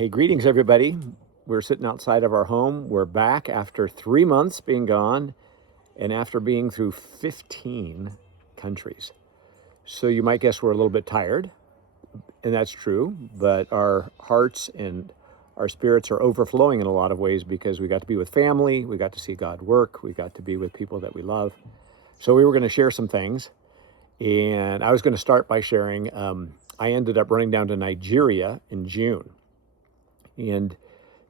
Hey, greetings, everybody. We're sitting outside of our home. We're back after 3 months being gone and after being through 15 countries. So you might guess we're a little bit tired, and that's true, but our hearts and our spirits are overflowing in a lot of ways because we got to be with family, we got to see God work, we got to be with people that we love. So we were going to share some things, and I was going to start by sharing. I ended up running down to Nigeria in June. And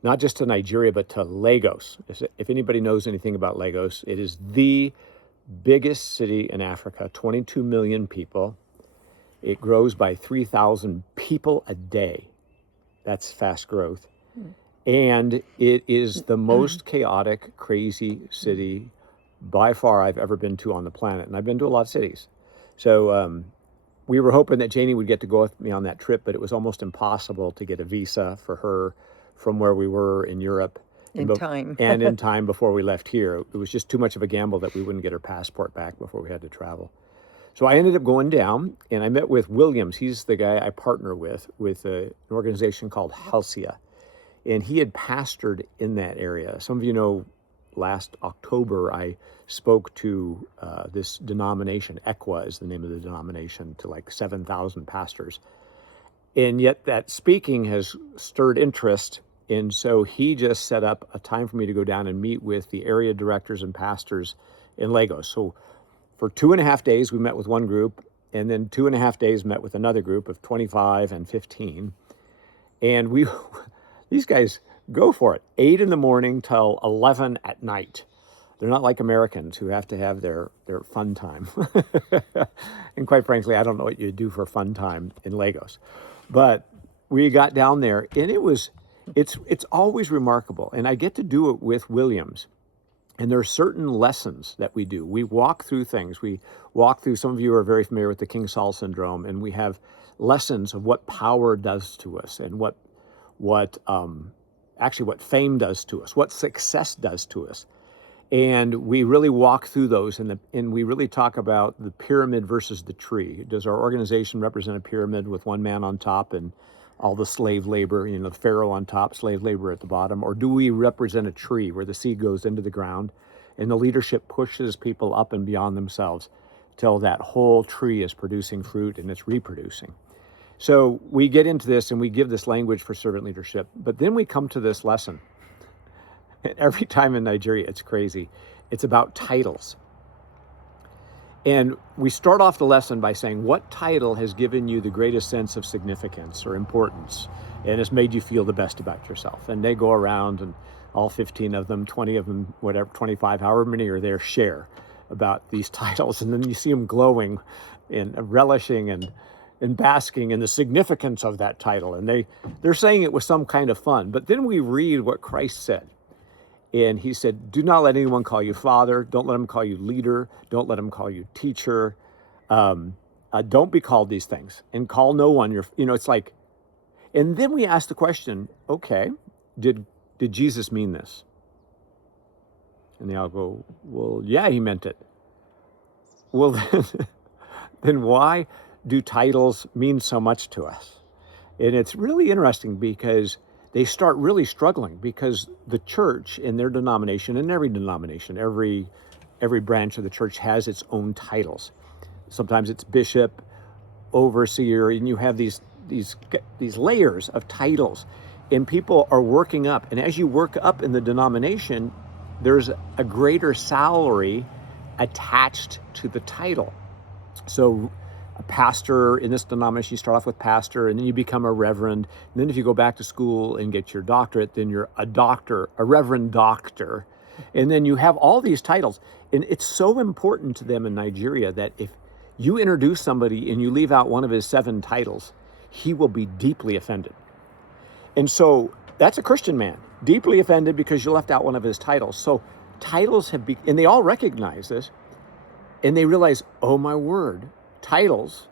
not just to Nigeria, but to Lagos. If anybody knows anything about Lagos, it is the biggest city in Africa, 22 million people. It grows by 3,000 people a day. That's fast growth. And it is the most chaotic, crazy city by far I've ever been to on the planet. And I've been to a lot of cities. So we were hoping that Janie would get to go with me on that trip, but it was almost impossible to get a visa for her from where we were in Europe. In time. And in time before we left here. It was just too much of a gamble that we wouldn't get her passport back before we had to travel. So I ended up going down, and I met with Williams. He's the guy I partner with an organization called Halcia. And he had pastored in that area. Some of you know, last October, I spoke to this denomination. ECWA is the name of the denomination, to like 7,000 pastors. And yet that speaking has stirred interest. And so he just set up a time for me to go down and meet with the area directors and pastors in Lagos. So for 2.5 days, we met with one group, and then 2.5 days met with another group of 25 and 15. And these guys go for it. 8 in the morning till 11 at night. They're not like Americans who have to have their fun time. And quite frankly, I don't know what you do for fun time in Lagos. But we got down there, and it's always remarkable. And I get to do it with Williams. And there are certain lessons that we do. We walk through things. We walk through, some of you are very familiar with the King Saul syndrome, and we have lessons of what power does to us and what fame does to us, what success does to us. And we really walk through those, and we really talk about the pyramid versus the tree. Does our organization represent a pyramid with one man on top and all the slave labor, the Pharaoh on top, slave labor at the bottom? Or do we represent a tree where the seed goes into the ground and the leadership pushes people up and beyond themselves till that whole tree is producing fruit and it's reproducing? So we get into this and we give this language for servant leadership, but then we come to this lesson. And every time in Nigeria, it's crazy. It's about titles. And we start off the lesson by saying, what title has given you the greatest sense of significance or importance and has made you feel the best about yourself? And they go around, and all 15 of them, 20 of them, whatever, 25, however many are there, share about these titles. And then you see them glowing and relishing and basking in the significance of that title. And they're saying it with some kind of fun. But then we read what Christ said. And he said, do not let anyone call you father. Don't let him call you leader. Don't let him call you teacher. Don't be called these things, and call no one it's like, and then we ask the question, okay, did Jesus mean this? And they all go, well, yeah, he meant it. Well, then why do titles mean so much to us? And it's really interesting because they start really struggling, because the church in their denomination, and every denomination, every branch of the church has its own titles. Sometimes it's bishop, overseer, and you have these layers of titles, and people are working up. And as you work up in the denomination, there's a greater salary attached to the title. So a pastor in this denomination, you start off with pastor, and then you become a reverend. And then if you go back to school and get your doctorate, then you're a doctor, a reverend doctor. And then you have all these titles. And it's so important to them in Nigeria that if you introduce somebody and you leave out one of his 7 titles, he will be deeply offended. And so that's a Christian man, deeply offended because you left out one of his titles. So titles and they all recognize this, and they realize, oh my word, titles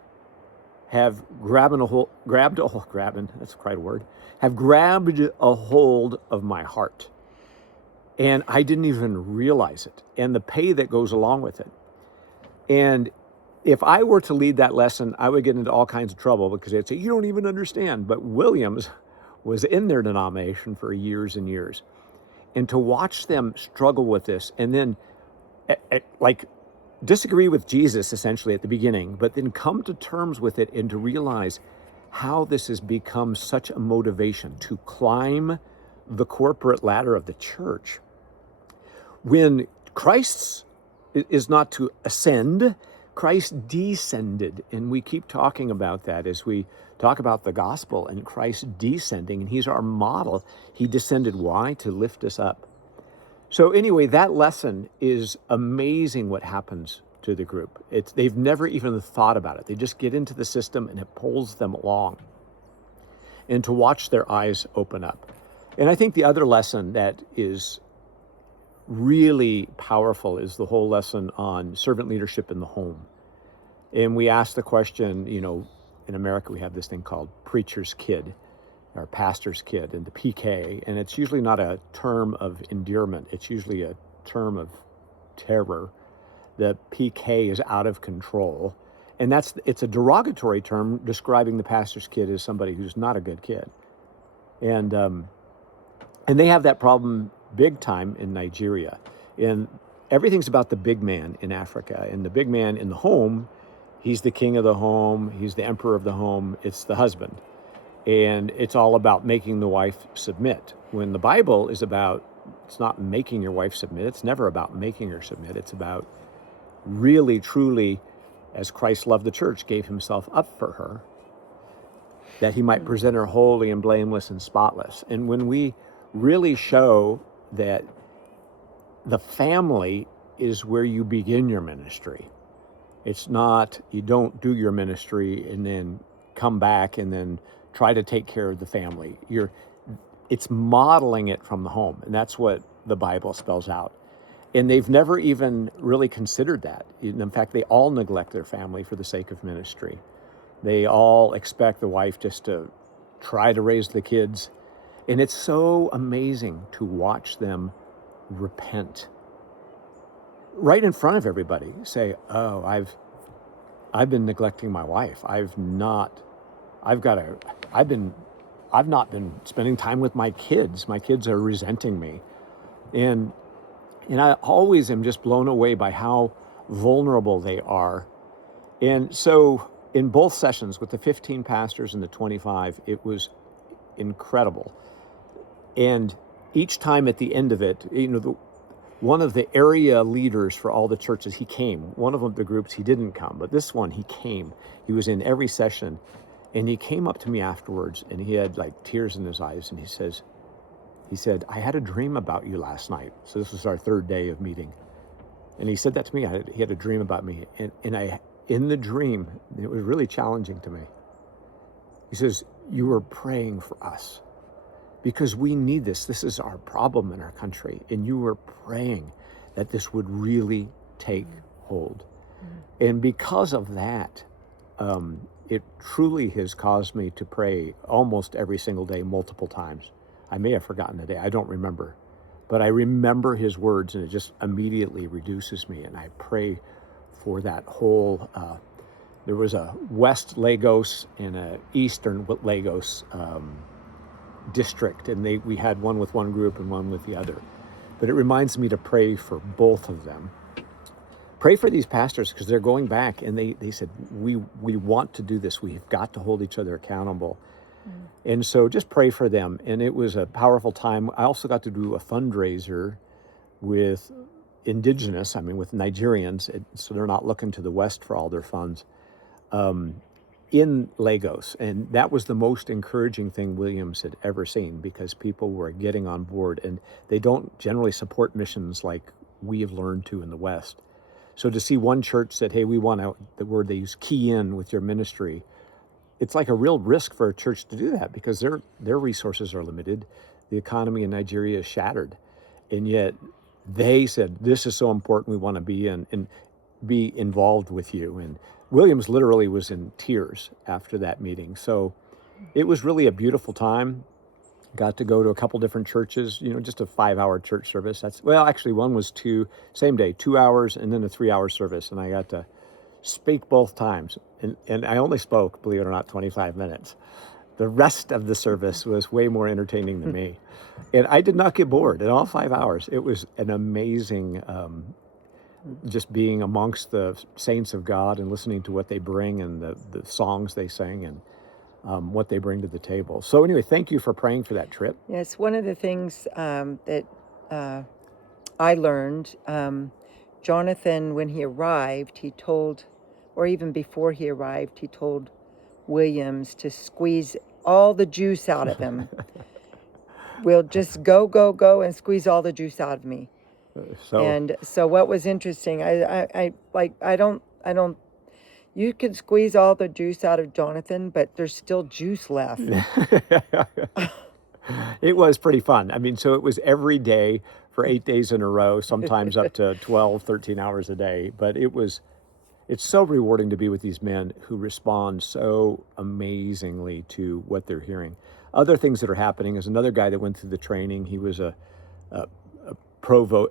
have grabbed a hold of my heart. And I didn't even realize it, and the pay that goes along with it. And if I were to lead that lesson, I would get into all kinds of trouble, because they'd say, you don't even understand. But Williams was in their denomination for years and years. And to watch them struggle with this and then like disagree with Jesus essentially at the beginning, but then come to terms with it and to realize how this has become such a motivation to climb the corporate ladder of the church. When Christ's is not to ascend, Christ descended. And we keep talking about that as we talk about the gospel and Christ descending, and he's our model. He descended. Why? To lift us up. So anyway, that lesson is amazing what happens to the group. They've never even thought about it. They just get into the system and it pulls them along. And to watch their eyes open up. And I think the other lesson that is really powerful is the whole lesson on servant leadership in the home. And we ask the question, in America we have this thing called preacher's kid, or pastor's kid, and the PK, and it's usually not a term of endearment, it's usually a term of terror. The PK is out of control, and it's a derogatory term describing the pastor's kid as somebody who's not a good kid. And they have that problem big time in Nigeria. And everything's about the big man in Africa, and the big man in the home, he's the king of the home, he's the emperor of the home, it's the husband. And it's all about making the wife submit. When the Bible is about, it's not making your wife submit, it's never about making her submit, it's about really, truly, as Christ loved the church, gave himself up for her, that he might present her holy and blameless and spotless. And when we really show that the family is where you begin your ministry, it's not, you don't do your ministry and then come back and then try to take care of the family. It's modeling it from the home, and that's what the Bible spells out. And they've never even really considered that. In fact, they all neglect their family for the sake of ministry. They all expect the wife just to try to raise the kids. And it's so amazing to watch them repent right in front of everybody. Say, oh, I've been neglecting my wife. I've not been spending time with my kids. My kids are resenting me. And I always am just blown away by how vulnerable they are. And so in both sessions with the 15 pastors and the 25, it was incredible. And each time at the end of it, one of the area leaders for all the churches, he came. One of the groups, he didn't come, but this one, he came. He was in every session. And he came up to me afterwards, and he had like tears in his eyes, and he said, I had a dream about you last night. So this was our third day of meeting. And he said that to me. He had a dream about me. And in the dream, it was really challenging to me. He says, you were praying for us because we need this. This is our problem in our country. And you were praying that this would really take hold. And because of that, it truly has caused me to pray almost every single day, multiple times. I may have forgotten a day, I don't remember. But I remember his words, and it just immediately reduces me. And I pray for that whole, there was a West Lagos and a Eastern Lagos district, and we had one with one group and one with the other. But it reminds me to pray for both of them. Pray for these pastors, because they're going back, and they said, we want to do this. We've got to hold each other accountable. And so just pray for them. And it was a powerful time. I also got to do a fundraiser with with Nigerians, so they're not looking to the West for all their funds, in Lagos. And that was the most encouraging thing Williams had ever seen, because people were getting on board, and they don't generally support missions like we have learned to in the West. So to see one church said, hey, we want the word they use, key in with your ministry. It's like a real risk for a church to do that, because their resources are limited. The economy in Nigeria is shattered. And yet they said, this is so important, we want to be in and be involved with you. And Williams literally was in tears after that meeting. So it was really a beautiful time. Got to go to a couple different churches, just a 5-hour church service. Actually one was same day, 2 hours, and then a 3-hour service. And I got to speak both times. And I only spoke, believe it or not, 25 minutes. The rest of the service was way more entertaining than me. And I did not get bored in all 5 hours. It was an amazing, just being amongst the saints of God and listening to what they bring and the songs they sing and what they bring to the table. So anyway, thank you for praying for that trip. Yes, one of the things that I learned, Jonathan, when he arrived, he told, or even before he arrived, he told Williams to squeeze all the juice out of him. We'll just go and squeeze all the juice out of me. So And so what was interesting, I don't, you can squeeze all the juice out of Jonathan, but there's still juice left. it was pretty fun. I mean, so it was every day for 8 days in a row, sometimes up to 12, 13 hours a day. But it's so rewarding to be with these men who respond so amazingly to what they're hearing. Other things that are happening is another guy that went through the training. He was a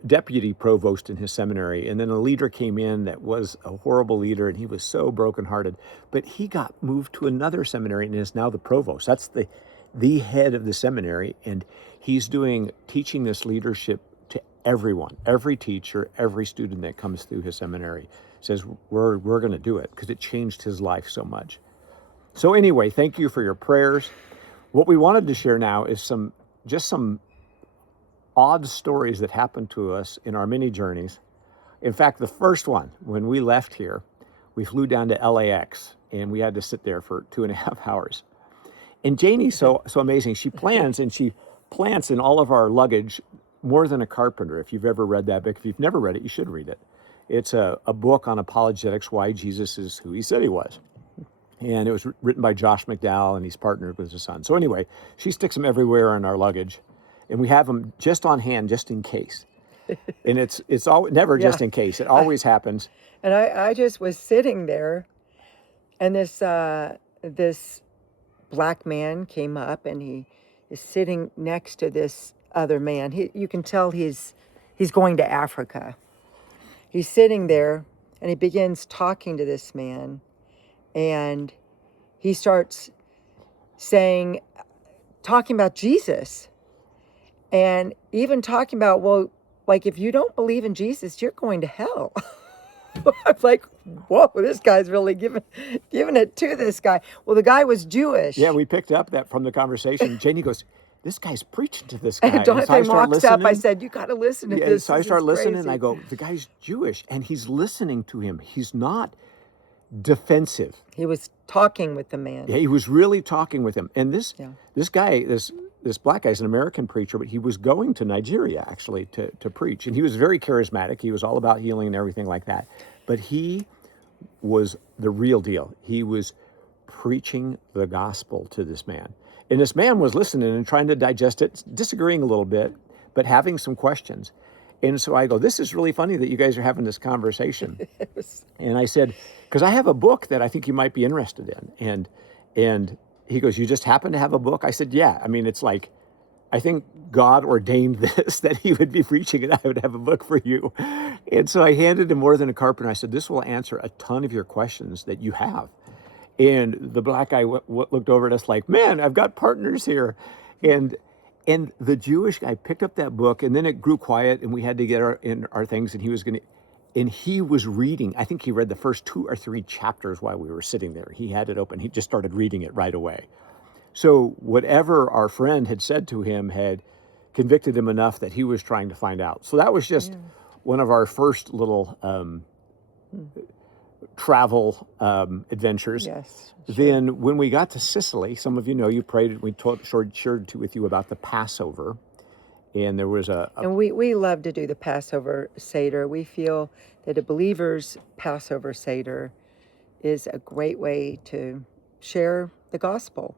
deputy provost in his seminary, and then a leader came in that was a horrible leader, and he was so brokenhearted. But he got moved to another seminary and is now the provost. That's the head of the seminary, and he's teaching this leadership to everyone, every teacher, every student that comes through his seminary says we're going to do it because it changed his life so much. So anyway, thank you for your prayers. What we wanted to share now is some odd stories that happened to us in our mini journeys. In fact, the first one, when we left here, we flew down to LAX and we had to sit there for 2.5 hours. And Janie's so amazing. She plans and she plants in all of our luggage more than a carpenter. If you've ever read that book, if you've never read it, you should read it. It's a book on apologetics, why Jesus is who he said he was. And it was written by Josh McDowell, and he's partnered with his son. So anyway, she sticks them everywhere in our luggage, and we have them just on hand, just in case. And it's never just in case. It always happens. And I just was sitting there, and this black man came up, and he is sitting next to this other man. You can tell he's going to Africa. He's sitting there, and he begins talking to this man, and he starts talking about Jesus, and even talking about, well, like, if you don't believe in Jesus, you're going to hell. I'm like, whoa, this guy's really giving it to this guy. Well, the guy was Jewish. Yeah, we picked up that from the conversation. Janie goes, this guy's preaching to this guy. And Jonathan so walks up. I said, you got to listen to this. So I start listening, crazy. and I go, the guy's Jewish, and he's listening to him. He's not defensive. He was talking with the man. Yeah, he was really talking with him. And this guy, this black guy's an American preacher, but he was going to Nigeria actually to preach. And he was very charismatic. He was all about healing and everything like that. But he was the real deal. He was preaching the gospel to this man. And this man was listening and trying to digest it, disagreeing a little bit, but having some questions. And so I go, this is really funny that you guys are having this conversation. And I said, because I have a book that I think you might be interested in. And he goes, you just happen to have a book? I said, yeah. I mean, it's like, I think God ordained this, that he would be preaching and I would have a book for you. And so I handed him More Than a Carpenter. I said, this will answer a ton of your questions that you have. And the black guy looked over at us like, man, I've got partners here. And the Jewish guy picked up that book, and then it grew quiet, and we had to get our things, and he was reading. I think he read the first 2 or 3 chapters while we were sitting there. He had it open. He just started reading it right away. So whatever our friend had said to him had convicted him enough that he was trying to find out. So that was just one of our first little travel adventures. Yes. Sure. Then when we got to Sicily, some of you know, you prayed, we shared with you about the Passover. And there was and we love to do the Passover Seder. We feel that a believer's Passover Seder is a great way to share the gospel.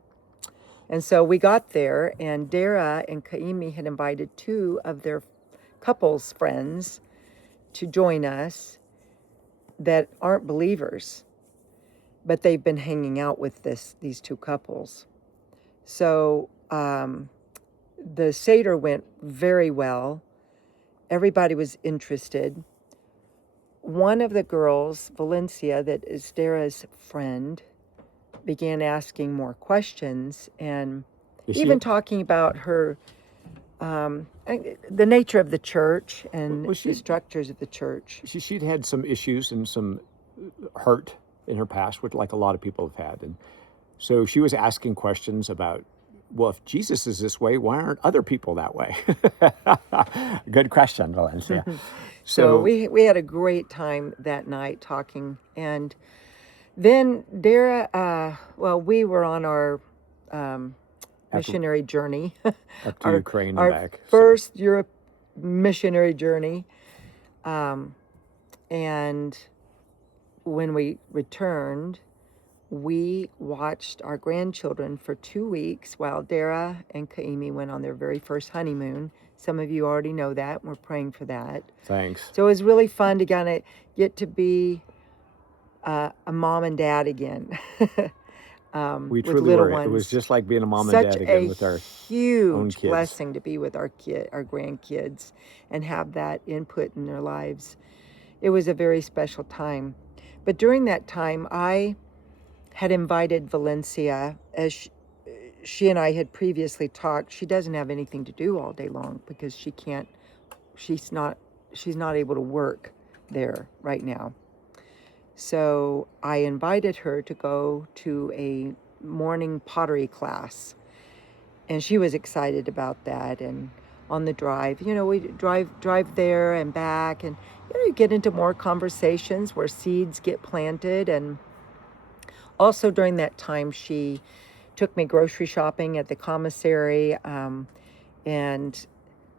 And so we got there, and Dara and Kaimi had invited 2 of their couples friends to join us that aren't believers, but they've been hanging out with these 2 couples. So the Seder went very well. Everybody was interested. One of the girls, Valencia, that is Dara's friend, began asking more questions and Is she, even talking about her, the nature of the church and was the she, structures of the church. she'd had some issues and some hurt in her past, which like a lot of people have had. And so she was asking questions about, well, if Jesus is this way, why aren't other people that way? Good question, Valencia. So So we had a great time that night talking. And then Dara, well, we were on our after missionary journey, up to our Ukraine and our back. So first Europe missionary journey. And when we returned, we watched our grandchildren for 2 weeks while Dara and Kaimi went on their very first honeymoon. Some of you already know that. We're praying for that. thanks. So it was really fun to kind of get to be a mom and dad again. We with truly little were. It was ones. just like being a mom and Such dad again a with our own huge kids. blessing to be with our grandkids and have that input in their lives. It was a very special time. But during that time, I had invited Valencia, as she and I had previously talked. She doesn't have anything to do all day long because she's not able to work there right now. So I invited her to go to a morning pottery class, and she was excited about that. And on the drive, we drive there and back, and you get into more conversations where seeds get planted. And also during that time, she took me grocery shopping at the commissary, and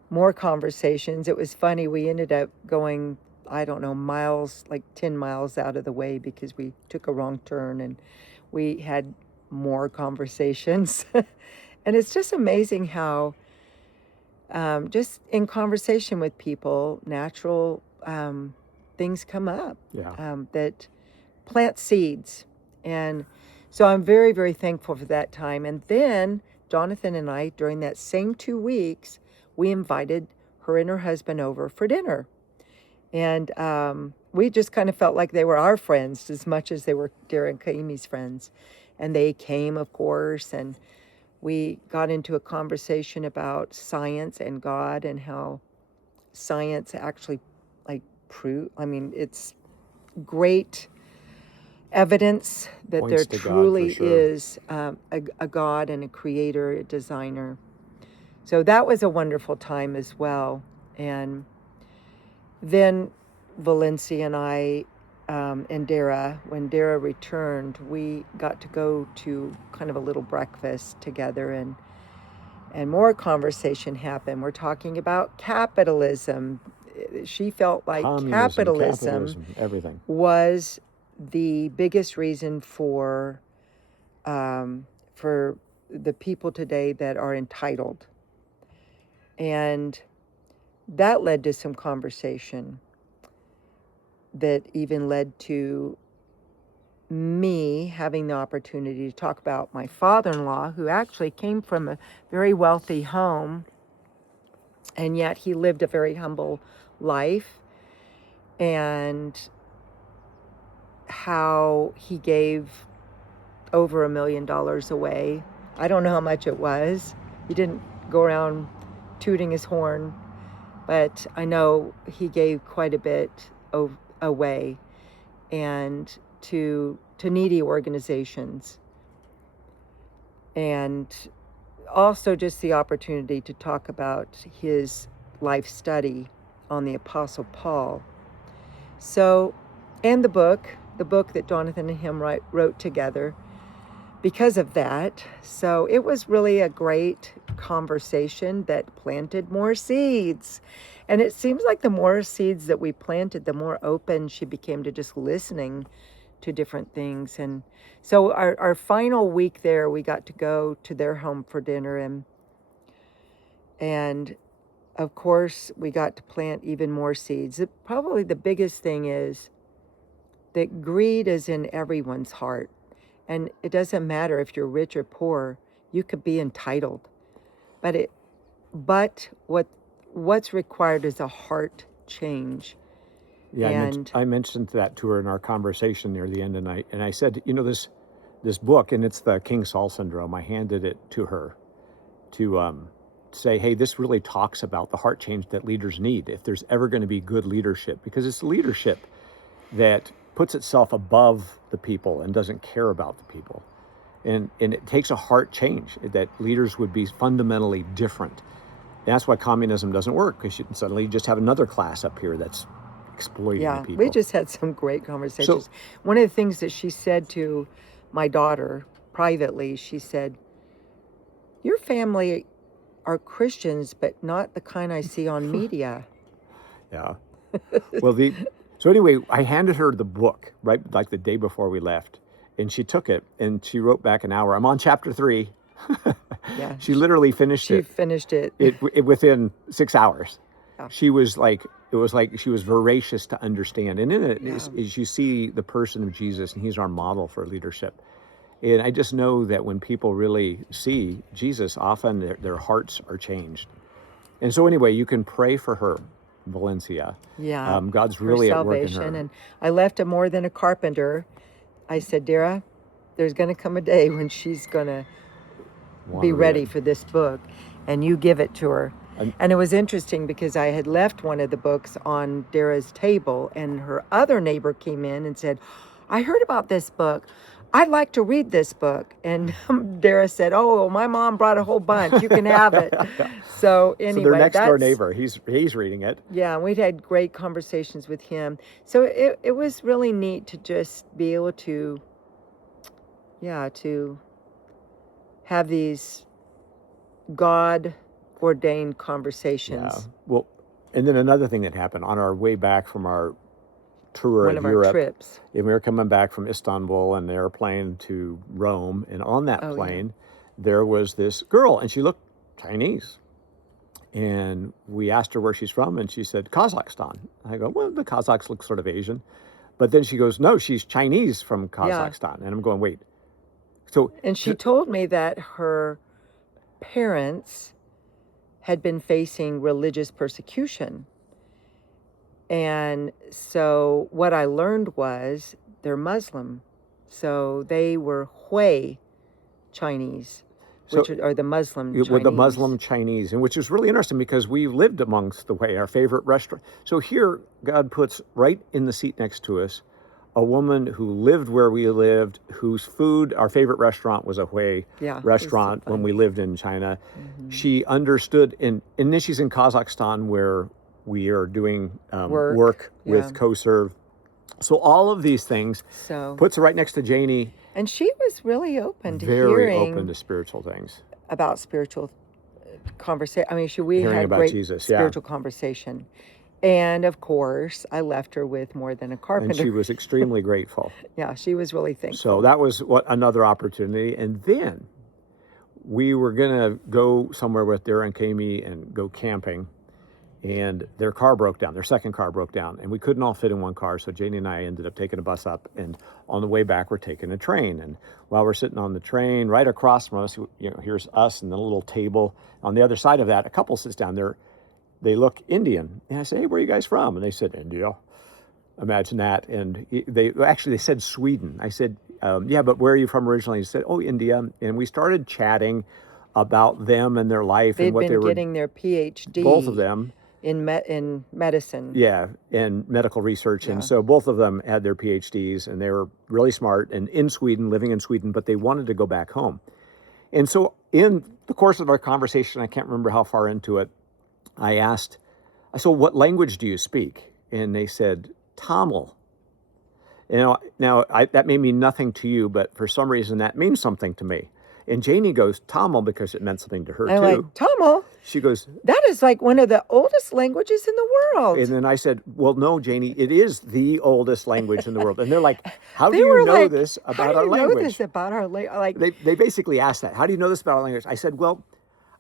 more conversations. It was funny. We ended up going, I don't know, miles, like 10 miles out of the way because we took a wrong turn, and we had more conversations. And it's just amazing how, just in conversation with people, natural things come up Yeah. that plant seeds. And so I'm very, very thankful for that time. And then Jonathan and I, during that same 2 weeks, we invited her and her husband over for dinner. And we just kind of felt like they were our friends as much as they were Dara and Kaimi's friends. And they came, of course, and we got into a conversation about science and God and how science actually it's great evidence that there Points to God for truly sure. is a God and a creator, a designer. So that was a wonderful time as well. And then Valencia and I and Dara, when Dara returned, we got to go to kind of a little breakfast together, and more conversation happened. We're talking about capitalism. She felt like Capitalism, everything. was the biggest reason for the people today that are entitled. And that led to some conversation that even led to me having the opportunity to talk about my father-in-law, who actually came from a very wealthy home, and yet he lived a very humble life, and how he gave over $1 million away. I don't know how much it was. He didn't go around tooting his horn, but I know he gave quite a bit away, and to needy organizations. And also just the opportunity to talk about his life study on the Apostle Paul. So, and the book that Jonathan and him wrote together because of that. So it was really a great conversation that planted more seeds. And it seems like the more seeds that we planted, the more open she became to just listening to different things. And so our final week there, we got to go to their home for dinner, and of course we got to plant even more seeds. Probably the biggest thing is that greed is in everyone's heart. And it doesn't matter if you're rich or poor, you could be entitled. But what's required is a heart change. Yeah, And I mentioned that to her in our conversation near the end, and I said, this this book, and it's the King Saul syndrome. I handed it to her to say, hey, this really talks about the heart change that leaders need if there's ever going to be good leadership, because it's leadership that puts itself above the people and doesn't care about the people. And it takes a heart change that leaders would be fundamentally different. And that's why communism doesn't work, because you suddenly just have another class up here that's exploiting the people. We just had some great conversations. One of the things that she said to my daughter privately, she said, your family are Christians, but not the kind I see on media. Yeah. Well, so anyway, I handed her the book, right, like the day before we left, and she took it, and she wrote back an hour. I'm on chapter 3. Yeah. She literally finished She finished it. it within 6 hours. Yeah. She was like, it was like she was voracious to understand. And in it Yeah. is you see the person of Jesus, and he's our model for leadership. And I just know that when people really see Jesus, often their hearts are changed. And so anyway, you can pray for her, Valencia. Yeah. God's for really at work in salvation. her. And I left a more than a carpenter. I said, Dara, there's going to come a day when she's going to be ready for this book, and you give it to her. And it was interesting because I had left one of the books on Dara's table, and her other neighbor came in and said, I heard about this book. I'd like to read this book. And Dara said, oh, my mom brought a whole bunch. You can have it. So anyway, so their next door neighbor, he's reading it. Yeah, we'd had great conversations with him. So it was really neat to just be able to, to have these God-ordained conversations. Yeah. Well, and then another thing that happened on our way back from our tour One of of Europe, our trips. and we were coming back from Istanbul on an airplane to Rome, and on that plane, there was this girl, and she looked Chinese. And we asked her where she's from, and she said, Kazakhstan. I go, well, the Kazakhs look sort of Asian. But then she goes, no, she's Chinese from Kazakhstan. And I'm going, wait. And she told me that her parents had been facing religious persecution. And so what I learned was they're Muslim. So they were Hui Chinese, which are the Muslim Chinese. With the Muslim Chinese, and which is really interesting because we lived amongst the Hui, our favorite restaurant. So here, God puts right in the seat next to us a woman who lived where we lived, whose food, our favorite restaurant was a Hui restaurant when we lived in China. Mm-hmm. She understood, and then she's in Kazakhstan where we are doing work with CoServe. So all of these things puts her right next to Janie. And she was really open to very open to spiritual things. About spiritual conversation. I mean, we had great Jesus, spiritual conversation. And of course, I left her with more than a carpenter. And she was extremely grateful. Yeah, she was really thankful. So that was another opportunity. And then we were going to go somewhere with Dara and Kami and go camping. And their car broke down. Their second car broke down. And we couldn't all fit in one car. So Janie and I ended up taking a bus up. And on the way back, we're taking a train. And while we're sitting on the train, right across from us, here's us and the little table. On the other side of that, a couple sits down there. They look Indian. And I say, hey, where are you guys from? And they said, India. Imagine that. And they said Sweden. I said, yeah, but where are you from originally? He said, oh, India. And we started chatting about them and their life and what they were getting their PhD. Both of them. In medicine. Yeah, and medical research. And so both of them had their PhDs, and they were really smart and in Sweden, living in Sweden, but they wanted to go back home. And so in the course of our conversation, I can't remember how far into it, I asked, so what language do you speak? And they said, Tamil. Now that may mean nothing to you, but for some reason that means something to me. And Janie goes, Tamil, because it meant something to her too. I'm like, Tamil? She goes, that is like one of the oldest languages in the world. And then I said, well, no, Janie, it is the oldest language in the world. And they're like, how do you know this about our language? How do you know this about our language? They basically asked that. How do you know this about our language? I said, well,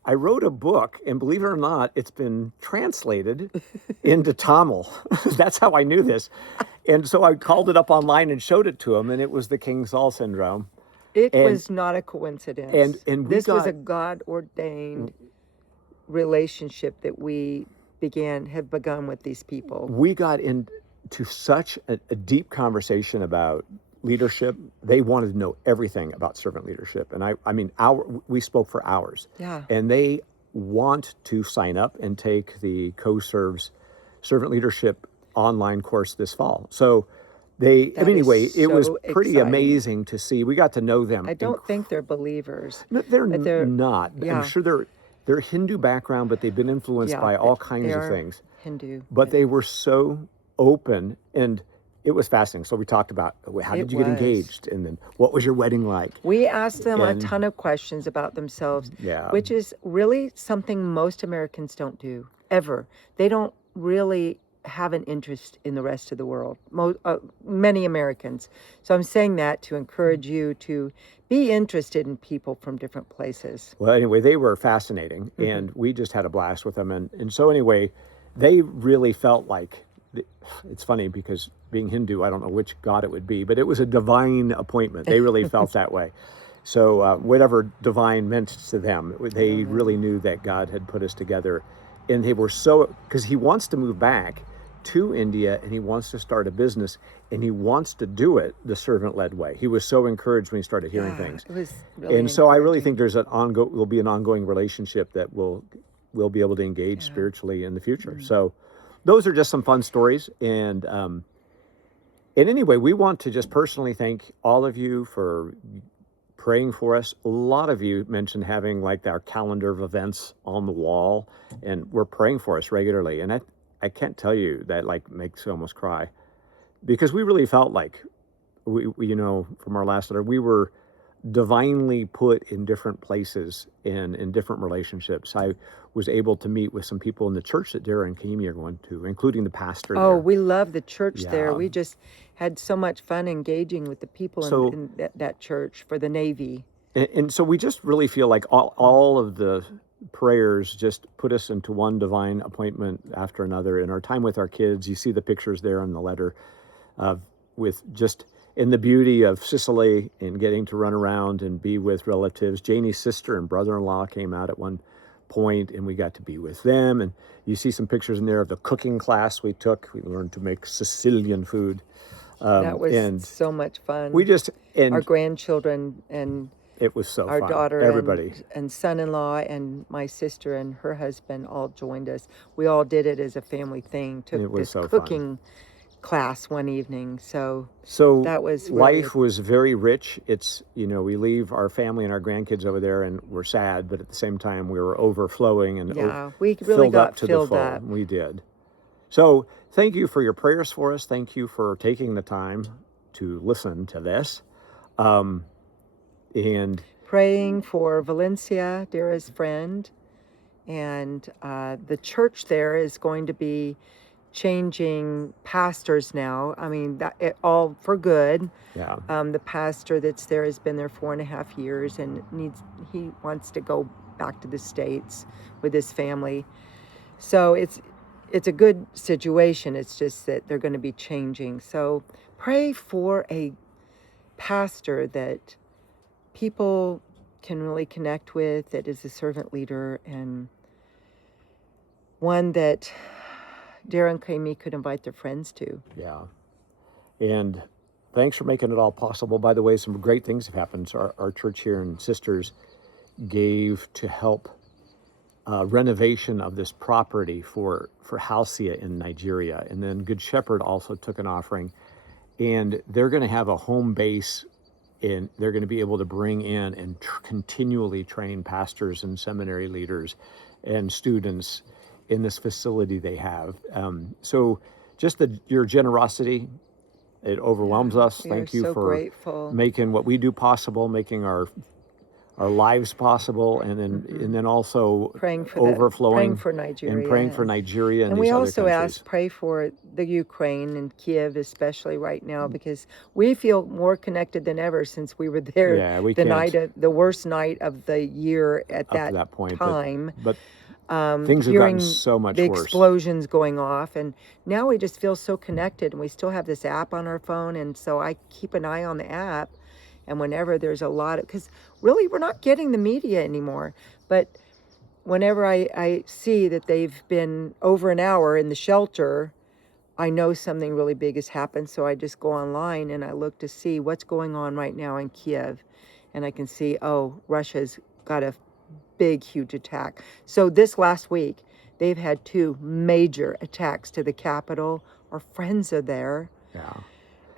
I wrote a book, and believe it or not, it's been translated into Tamil. That's how I knew this. And so I called it up online and showed it to him, and it was the King Saul syndrome. It was not a coincidence. And this was a God-ordained relationship that we have begun with these people. We got into such a deep conversation about leadership. They wanted to know everything about servant leadership. And I mean, we spoke for hours. Yeah. And they want to sign up and take the CoServe's servant leadership online course this fall. So That is anyway, it was so pretty exciting. amazing to see. We got to know them. I don't think they're believers. No, they're but they're- not. yeah. I'm sure they're Hindu background, but they've been influenced Yeah, by all they kinds of are things. Hindu. But they were so open, and it was fascinating. So we talked about how did It you get was. engaged, and then what was your wedding like? We asked them And- a ton of questions about themselves, Yeah. which is really something most Americans don't do ever. They don't really have an interest in the rest of the world. Many Americans. So I'm saying that to encourage you to be interested in people from different places. Well, anyway, they were fascinating, and we just had a blast with them. And so anyway, they really felt like, it's funny because being Hindu, I don't know which god it would be, but it was a divine appointment. They really felt that way. So whatever divine meant to them, they really knew that God had put us together. And they were so, because he wants to move back to India and he wants to start a business and he wants to do it the servant-led way. He was so encouraged when he started hearing things. It was really And so I really encouraging. think will be an ongoing relationship that we'll be able to engage spiritually in the future. So those are just some fun stories. And anyway, we want to just personally thank all of you for praying for us. A lot of you mentioned having like our calendar of events on the wall, and we're praying for us regularly. And I can't tell you, that like makes me almost cry, because we really felt like we from our last letter, we were divinely put in different places and in different relationships. I was able to meet with some people in the church that Dara and Kimi are going to, including the pastor Oh, there. we love the church there. Yeah. We just had so much fun engaging with the people So- in that church for the Navy. And so we just really feel like all of the prayers just put us into one divine appointment after another. In our time with our kids, you see the pictures there in the letter with just in the beauty of Sicily and getting to run around and be with relatives. Janie's sister and brother-in-law came out at one point and we got to be with them. And you see some pictures in there of the cooking class we took. We learned to make Sicilian food. That was and so much fun. we just, and Our grandchildren and it was so our fun. daughter Everybody. and son-in-law and my sister and her husband all joined us. We all did it as a family thing. Took It was this so fun. cooking class one evening. So So that was really- life was very rich. It's, we leave our family and our grandkids over there and we're sad, but at the same time we were overflowing and yeah, we really filled got up to filled the full. up. We did. So thank you for your prayers for us. Thank you for taking the time to listen to this. And Praying for Valencia, Dara's friend, and the church there is going to be changing pastors now. I mean, all for good. yeah, The pastor that's there has been there 4.5 years and he wants to go back to the States with his family. So it's a good situation. It's just that they're going to be changing. So pray for a pastor that people can really connect with, that is a servant leader, and one that Dara and Kami could invite their friends to. yeah. And thanks for making it all possible. By the way, some great things have happened. So our church here and sisters gave to help renovation of this property for Halcyon in Nigeria. And then Good Shepherd also took an offering. And they're going to have a home base, and they're going to be able to bring in and continually train pastors and seminary leaders and students in this facility they have. So just your generosity, it overwhelms us. We Thank are you so for grateful. making what we do possible, making our lives possible, and then also Praying for overflowing praying for Nigeria, and praying for Nigeria and and these we other also countries. pray for the Ukraine and Kiev, especially right now, because we feel more connected than ever since we were there. Yeah, we the can't the worst night of the year at up to that point, time. but things have hearing gotten so much the worse. explosions going off, and now we just feel so connected, and we still have this app on our phone, and so I keep an eye on the app, and whenever there's a lot of, because really we're not getting the media anymore, but whenever I see that they've been over an hour in the shelter, I know something really big has happened, so I just go online and I look to see what's going on right now in Kiev. And I can see, oh, Russia's got a big, huge attack. So this last week, they've had 2 major attacks to the capital. Our friends are there. Yeah.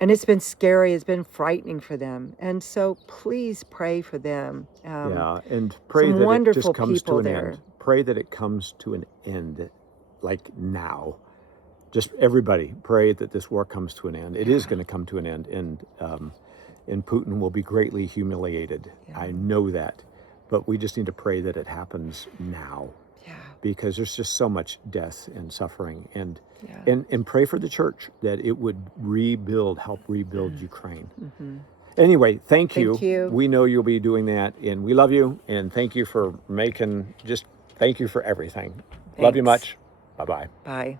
And it's been scary. It's been frightening for them. And so please pray for them. Yeah, and pray some that it wonderful just comes to people an there. end. Pray that it comes to an end, like now. Just everybody pray that this war comes to an end. It is going to come to an end, and Putin will be greatly humiliated. Yeah. I know that, but we just need to pray that it happens now, Yeah. because there's just so much death and suffering, and Yeah. and pray for the church that it would help rebuild Ukraine. Mm-hmm. Anyway, thank you. Thank you. We know you'll be doing that, and we love you, and thank you for thank you for everything. Love you Thanks. much. Bye-bye. Bye.